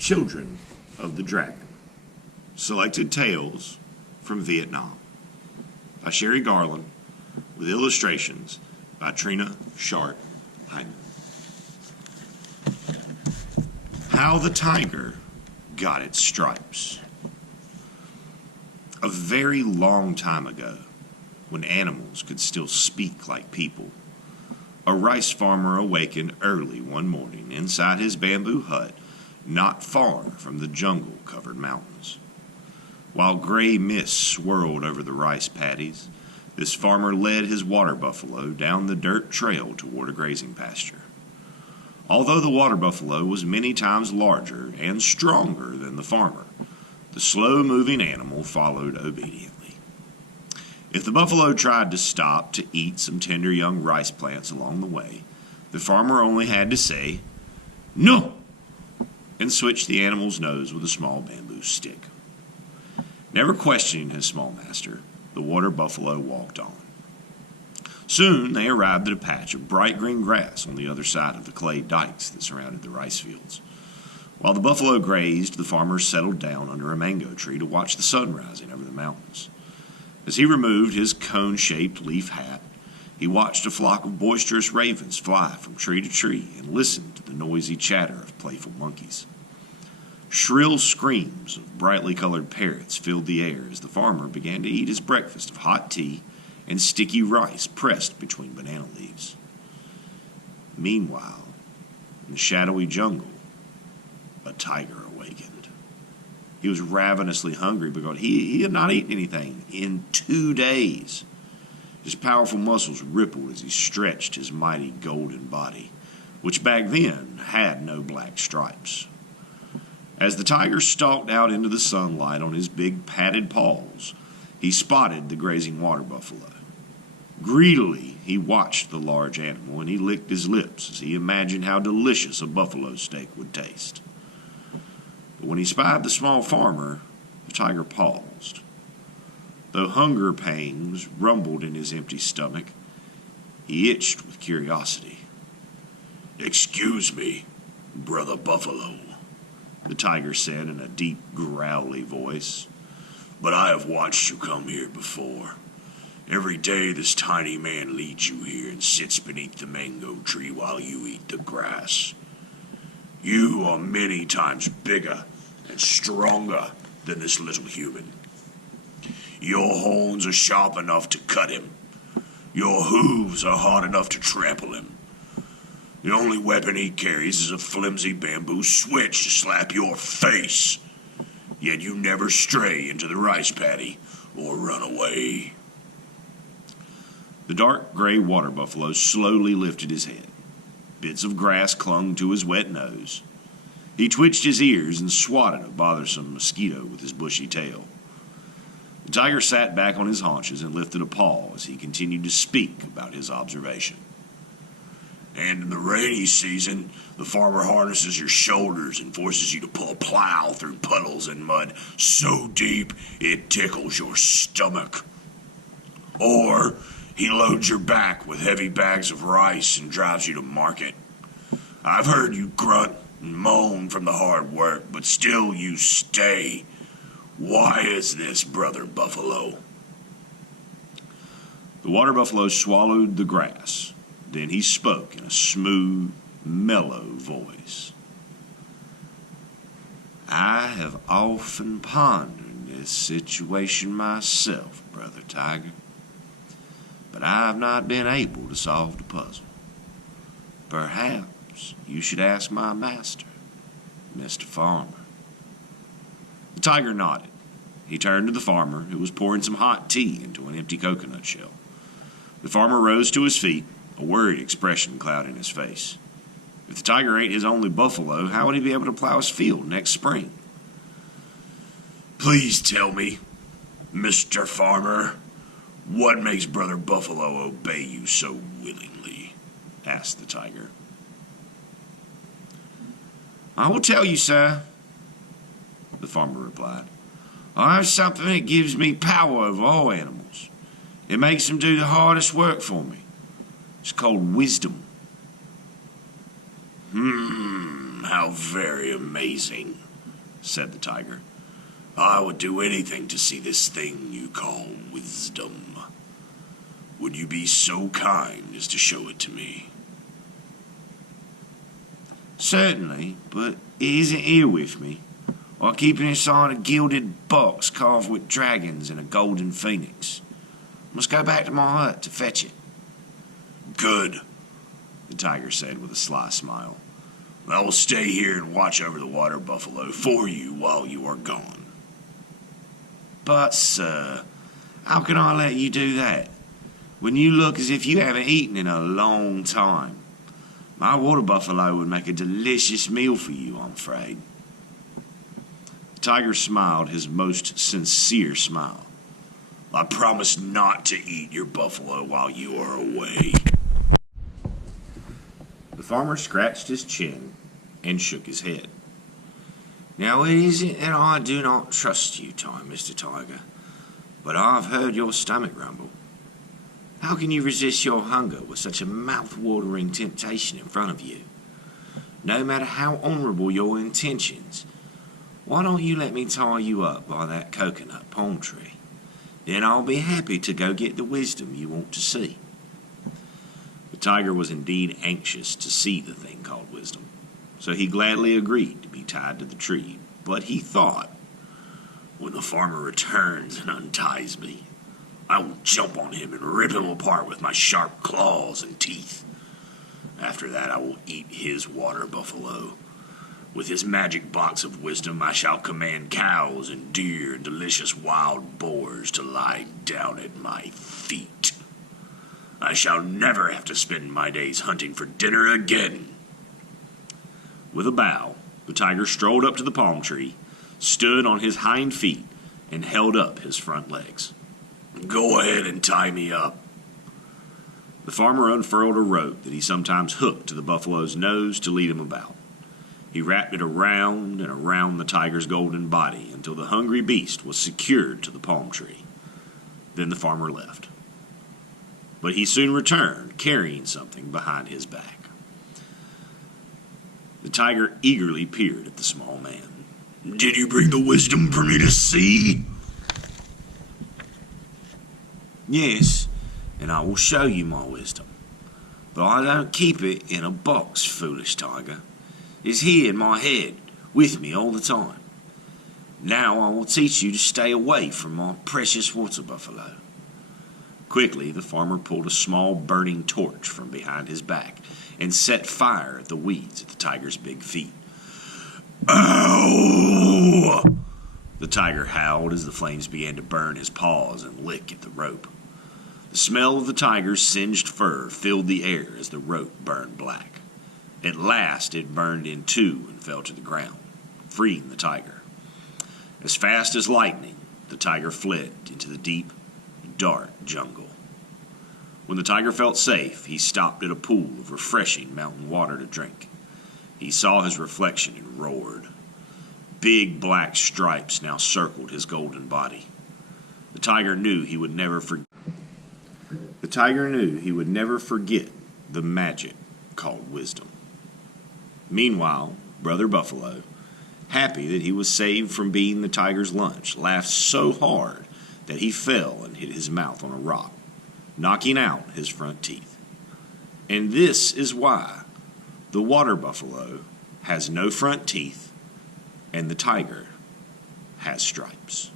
Children of the Dragon. Selected Tales from Vietnam by Sherry Garland with illustrations by Trina Sharp Hyman. How the Tiger Got Its Stripes. A very long time ago, when animals could still speak like people, a rice farmer awakened early one morning inside his bamboo hut not far from the jungle-covered mountains. While gray mist swirled over the rice paddies, this farmer led his water buffalo down the dirt trail toward a grazing pasture. Although the water buffalo was many times larger and stronger than the farmer, the slow-moving animal followed obediently. If the buffalo tried to stop to eat some tender young rice plants along the way, the farmer only had to say, "No!" and switch the animal's nose with a small bamboo stick. Never questioning his small master, the water buffalo walked on. Soon they arrived at a patch of bright green grass on the other side of the clay dikes that surrounded the rice fields. While the buffalo grazed, the farmer settled down under a mango tree to watch the sun rising over the mountains. As he removed his cone-shaped leaf hat, he watched a flock of boisterous ravens fly from tree to tree and listened to the noisy chatter of playful monkeys. Shrill screams of brightly colored parrots filled the air as the farmer began to eat his breakfast of hot tea and sticky rice pressed between banana leaves. Meanwhile, in the shadowy jungle, a tiger awakened. He was ravenously hungry because he had not eaten anything in 2 days. His powerful muscles rippled as he stretched his mighty golden body, which back then had no black stripes. As the tiger stalked out into the sunlight on his big padded paws, he spotted the grazing water buffalo. Greedily, he watched the large animal, and he licked his lips as he imagined how delicious a buffalo steak would taste. But when he spied the small farmer, the tiger paused. Though hunger pangs rumbled in his empty stomach, he itched with curiosity. "Excuse me, brother buffalo," the tiger said in a deep, growly voice, "but I have watched you come here before. Every day this tiny man leads you here and sits beneath the mango tree while you eat the grass. You are many times bigger and stronger than this little human. Your horns are sharp enough to cut him. Your hooves are hard enough to trample him. The only weapon he carries is a flimsy bamboo switch to slap your face. Yet you never stray into the rice paddy or run away." The dark gray water buffalo slowly lifted his head. Bits of grass clung to his wet nose. He twitched his ears and swatted a bothersome mosquito with his bushy tail. The tiger sat back on his haunches and lifted a paw as he continued to speak about his observation. "And in the rainy season, the farmer harnesses your shoulders and forces you to pull a plow through puddles and mud so deep it tickles your stomach. Or he loads your back with heavy bags of rice and drives you to market. I've heard you grunt and moan from the hard work, but still you stay. Why is this, brother buffalo?" The water buffalo swallowed the grass. Then he spoke in a smooth, mellow voice. "I have often pondered this situation myself, brother tiger, but I have not been able to solve the puzzle. Perhaps you should ask my master, Mr. Farmer." The tiger nodded. He turned to the farmer, who was pouring some hot tea into an empty coconut shell. The farmer rose to his feet, a worried expression clouding his face. If the tiger ate his only buffalo, how would he be able to plow his field next spring? "Please tell me, Mr. Farmer, what makes Brother Buffalo obey you so willingly?" asked the tiger. "I will tell you, sir," the farmer replied. "I have something that gives me power over all animals. It makes them do the hardest work for me. It's called wisdom." How very amazing," said the tiger. "I would do anything to see this thing you call wisdom. Would you be so kind as to show it to me?" "Certainly, but it isn't here with me. I keep it inside a gilded box carved with dragons and a golden phoenix. I must go back to my hut to fetch it." "Good," the tiger said with a sly smile. "I will stay here and watch over the water buffalo for you while you are gone." "But, sir, how can I let you do that, when you look as if you haven't eaten in a long time? My water buffalo would make a delicious meal for you, I'm afraid." The tiger smiled his most sincere smile. "I promise not to eat your buffalo while you are away." The farmer scratched his chin and shook his head. "Now it isn't that I do not trust you, Mr. Tiger, but I've heard your stomach rumble. How can you resist your hunger with such a mouth-watering temptation in front of you? No matter how honorable your intentions, why don't you let me tie you up by that coconut palm tree? Then I'll be happy to go get the wisdom you want to see." The tiger was indeed anxious to see the thing called wisdom, so he gladly agreed to be tied to the tree. But he thought, "When the farmer returns and unties me, I will jump on him and rip him apart with my sharp claws and teeth. After that I will eat his water buffalo. With his magic box of wisdom I shall command cows and deer and delicious wild boars to lie down at my feet. I shall never have to spend my days hunting for dinner again." With a bow, the tiger strolled up to the palm tree, stood on his hind feet, and held up his front legs. "Go ahead and tie me up." The farmer unfurled a rope that he sometimes hooked to the buffalo's nose to lead him about. He wrapped it around and around the tiger's golden body until the hungry beast was secured to the palm tree. Then the farmer left. But he soon returned, carrying something behind his back. The tiger eagerly peered at the small man. "Did you bring the wisdom for me to see?" "Yes, and I will show you my wisdom. But I don't keep it in a box, foolish tiger. It's here in my head, with me all the time. Now I will teach you to stay away from my precious water buffalo." Quickly, the farmer pulled a small burning torch from behind his back and set fire at the weeds at the tiger's big feet. "Ow!" The tiger howled as the flames began to burn his paws and lick at the rope. The smell of the tiger's singed fur filled the air as the rope burned black. At last it burned in two and fell to the ground, freeing the tiger. As fast as lightning, the tiger fled into the deep, dark jungle. When the tiger felt safe, he stopped at a pool of refreshing mountain water to drink. He saw his reflection and roared. Big black stripes now circled his golden body. The tiger knew he would never forget the magic called wisdom. Meanwhile, Brother Buffalo, happy that he was saved from being the tiger's lunch, laughed so hard that he fell and hit his mouth on a rock, knocking out his front teeth. And this is why the water buffalo has no front teeth and the tiger has stripes.